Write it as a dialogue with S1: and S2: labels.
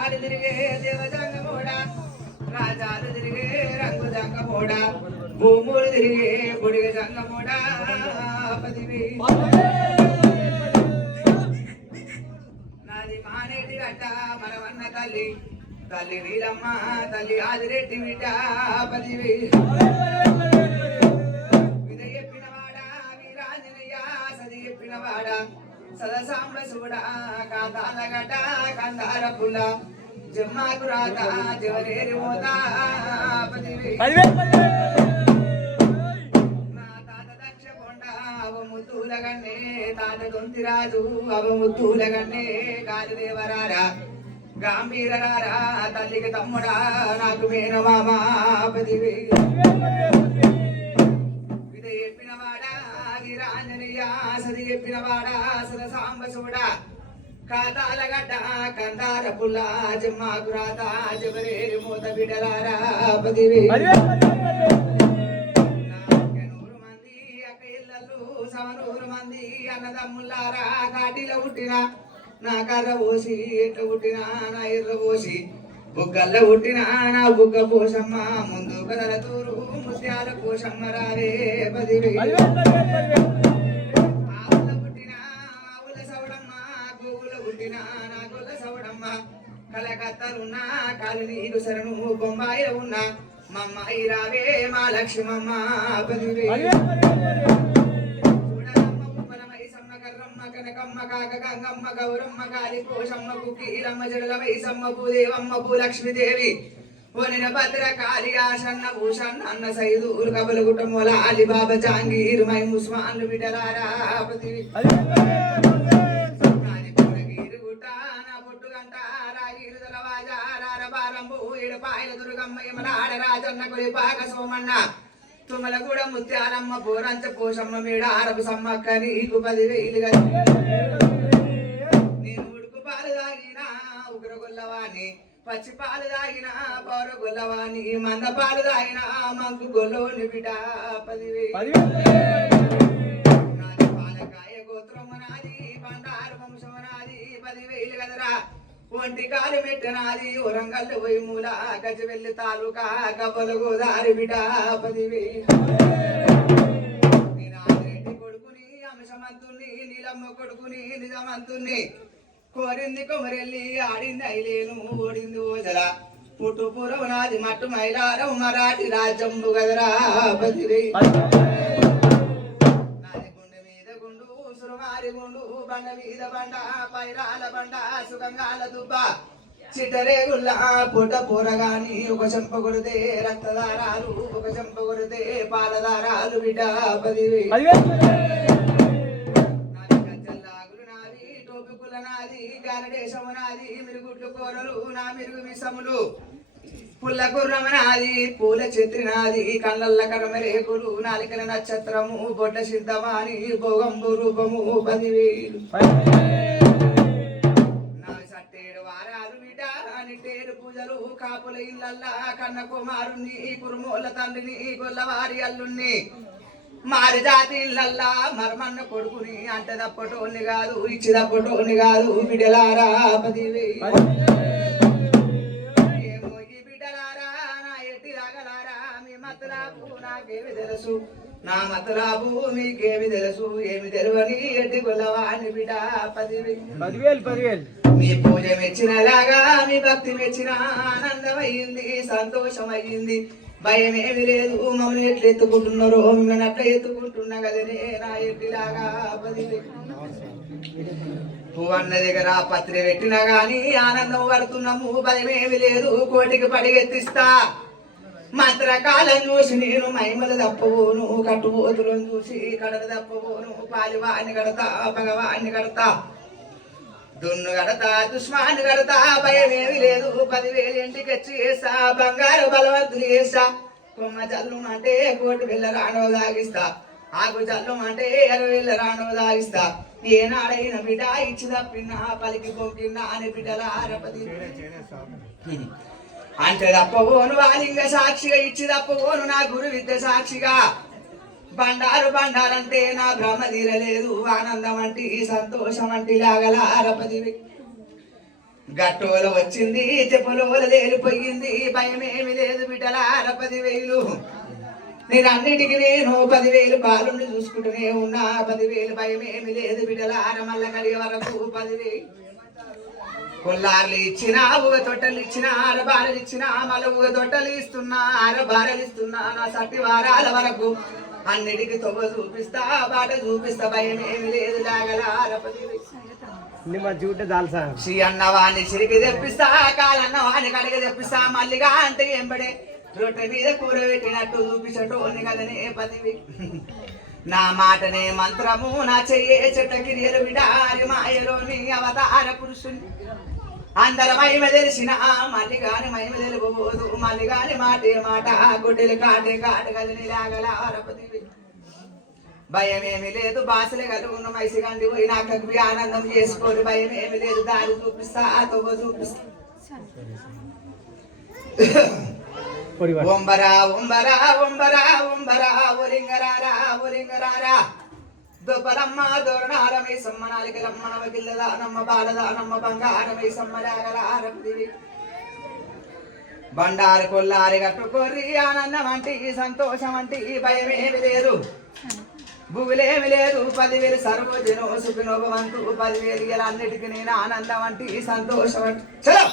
S1: దేశాలు తిరిగే దేవజంగమోడ రాజాలు తిరిగే రంగు జంగమోడ భూములు తిరిగే బుడిగ జంగమోడ పదివి నాది మానేటి గట్ట మనవన్న తల్లి తల్లి నీలమ్మ తల్లి ఆదిరెడ్డి బిడ్డ పదివి విధ చెప్పినవాడా వీరాంజనేయ సది చెప్పినవాడా సదసాంబ చూడ కాతాల కందార పుల్ల జమ్మాకు రాత జవరేరి పోతా పదివి తాత అవముద్దుల గన్నే తాత దొంతిరాజు అవముద్దుల గన్నే గాంభీరరారా తల్లికి తమ్ముడా నాకు మేనమామా పదివి విధ చెప్పినవాడా గిరాంజనేయ సది చెప్పినవాడా సద సాంబ చూడా కాతాల గడ్డ కందార పుల్ల జమ్మాకు రాత జవరేరి మూత బిడలారా పదివి. మంది అక్క ఇళ్ళలు సమనూరు మంది అన్నదమ్ములారా కాటిలో పుట్టిన నా కర్ర పోసి ఎట్ట పుట్టిన నా ఎర్ర పోసి బుగ్గల్ల పుట్టిన నా బుగ్గ పోషమ్మ ముందు కదల తూరు ముత్యాల కోశమ్మరావే పదివే ఆవుల పుట్టిన ఆవుల సవడమ్మ గోవుల పుట్టిన నాగుల సవడమ్మ కలకత్తలున్న కాలు నీరు సరను బొంబాయి ఉన్న. మమ్మాయి రావే మా లక్ష్మమ్మ పదివే కనకమ్మ కాక గంగమ్మ గౌరమ్మ కాలి కోశమ్మ కుకీలమ్మ జడల వైసమ్మ భూదేవమ్మ భూలక్ష్మీదేవి వనిన భద్ర కాళి ఆసన్న భూషణ్ అన్న సైదూరు కబలు కుటుంబల అలీబాబా జాంగీర్ మై ముస్మాన్లు బిడ్డలారా పదివి గుట్ట, దుర్గమ్మ, సోమన్న. తుమ్మలగూడ ముత్యాలమ్మ పోరంచ పోషమ్మ మేడ ఆరపు సమ్మక్క నీకు పదివేలు నేను ఉడుకు పాలు తాగిన పచ్చి పాలు తాగిన పౌర గొల్లవాణి మంద పాలు తాగిన మంకు గొల్లోని బిడ్డ పదివేలు నాది పాలకాయ గోత్రము నాది బండారు వంశము నాది పదివేలు కదరా ఒంటి కాలు మెట్టనాది ఒరంగల్లు పోయి మూల గజవెల్లి తాలూకా కవ్వలు గోదారి బిడ పదివేలు కొడుకుని అంశమంతుని నీలమ్మ కొడుకుని నిజమంతుని కోరింది కొమరెల్లి ఆడింది ఐలేను ఓడింది ఓజల. పుట్టుపురం నాది మట్టు మైలారం మరాఠీ రాజ్యంబు గదరా పదివేలు నాది గుండె మీద గుండు సురమారి గుండు బండ మీద బండ పైరాల బండ సుగంగాల దుబ్బ. చిట్టరేగుల్ల పొట పోరగాని ఒక చెంప కొడితే రక్తదారాలు ఒక చెంప కొడితే పాలదారాలు బిడ్డ పదివి టోపికుల నాది గారడేశము నాది మిరుగుడ్లు కూరలు నా మిరుగు విషములు పుల్ల గుర్రమ నాది పూల చెత్రి నాది కళ్ళల్ల కడమ రేకులు నాలికల నక్షత్రము బొడ్డ సిద్ధమాని భోగంబు రూపము పదివేలు. నా వారాలు బిడ్డ పూజలు కాపుల ఇళ్ళల్లా కన్న కుమారుణ్ణి కురుమూల తండ్రిని గొల్లవారి అల్లుణ్ణి. మారి జాతి ఇళ్ళల్లా మర్మన్న కొడుకుని అంటే తప్పటోని కాదు ఇచ్చి తప్పటోని కాదు బిడలారా పదివేలు ఏమో ఈ బిడ్డలారా నా ఎట్టి రాగలారా మీ మతలాబు నాకేమి తెలుసు. నా మతలాబు మీకేమి తెలుసు ఏమి తెలియని ఎట్టి గొల్లవాణి బిడ్డ పదివి
S2: పదివేలు పదివేలు.
S1: మీ పూజ మెచ్చినలాగా మీ భక్తి మెచ్చిన ఆనందమయ్యింది సంతోషమయ్యింది. భయం ఏమి లేదు మమ్మల్ని ఎట్లా ఎత్తుకుంటున్నారో మిమ్మల్ని అట్లా ఎత్తుకుంటున్నా కదనే నా ఎట్టిలాగా పువ్వన్న దగ్గర పత్రి పెట్టినా గాని ఆనందం పడుతున్నాము భయమేమి లేదు కోటికి పడిగెత్తిస్తా. మంత్రకాలం చూసి నేను మైమలు తప్పబోను కట్టుబోతులను చూసి కడలు తప్పబోను పాలివాణ్ణి కడతా భగవాన్ని కడతా. దున్ను కడతా దుష్మాన్ని కడతా భయమేమి లేదు పదివేలు ఇంటికి వచ్చి వేస్తా బంగారు బలవంతులు వేస్తా కొమ్మ జల్లు అంటే కోటి పిల్ల రాణవ దాగిస్తా. ఆకు జల్లు అంటే ఇరవై వేల రాణవ దాగిస్తా. ఏనాడైన బిడ్డ ఇచ్చి తప్పినా పలికి పోకిన్నా అని బిడ్డల ఆరపది అంటే తప్పబోను వాలింగ సాక్షిగా ఇచ్చి తప్పబోను నా గురు విద్య సాక్షిగా. బండారు బండారంటే నా భ్రమ తీరలేదు. ఆనందం అంటే సంతోషం అంటే లాగల అరపది గట్టోలు వచ్చింది చెప్పులోల లేలిపోయింది భయమేమి లేదు బిడ్డలార పదివేలు. నేను అన్నిటికీ నేను పదివేలు బాలుని చూసుకుంటూనే ఉన్నా పదివేలు భయమేమి లేదు బిడ్డలార మల్ల కలిగే వరకు పదివేలు కొల్లార్లు ఇచ్చిన ఊగ తొట్టలు ఇచ్చిన ఆరబారలు ఇచ్చిన మళ్ళీ ఊగ తొట్టలు ఇస్తున్నా ఆరబారలు ఇస్తున్నా నా సతి వారాల వరకు అన్నిటికీ తొవ్వ చూపిస్తా బాట చూపిస్తా భయం ఏమి లేదు లాగల ఆరపది శ్రీ అన్నవాణ్ణి చిరికి తెప్పిస్తా కాలన్నవాణి కడిగి తెప్పిస్తా మల్లిగా అంటే ఎంబడే. రొట్టె మీద కూర పెట్టినట్టు చూపించటోని కదనే పదివి. నా మాటనే మంత్రము నా చెయ్యే చెట్ట కిరియలు విడారి మాయలోని అవతార పురుషుని. అందర మహిమ తెలిసిన మళ్ళీ మహిమ తెలిపోదు మళ్ళీ మాటే మాట గుడ్డెలు కాటే కాట కదిలి లాగల ఆరపతివి భయం ఏమి లేదు. బాసలే కలుగున్న మైసి గండి పోయి నాకు ఆనందం చేసుకోరు భయం ఏమి లేదు. దారి చూపిస్తా తొవ్వ చూపిస్తా. ఒంబరా ఒంబరా ఒంబరా ఒంబరా ఒలింగరారా ఒలింగరారా దుబ్బలమ్మ దోరణారమై సమ్మ నాలికలమ్మ నవగిల్లదా నమ్మ బాలదా నమ్మ బంగారమై సమ్మరాగలారపిదివి బండారు కొల్లారి కట్టుకోరి ఆనందం అంటే సంతోషం అంటే భయమేమి లేదు. భూమిలేమి లేదు. పదివేలు సర్వజనో సుఖినోభవంతు పదివేలు ఇలా అన్నిటికీ నేను ఆనందం అంటే సంతోషం అంటే. చలో.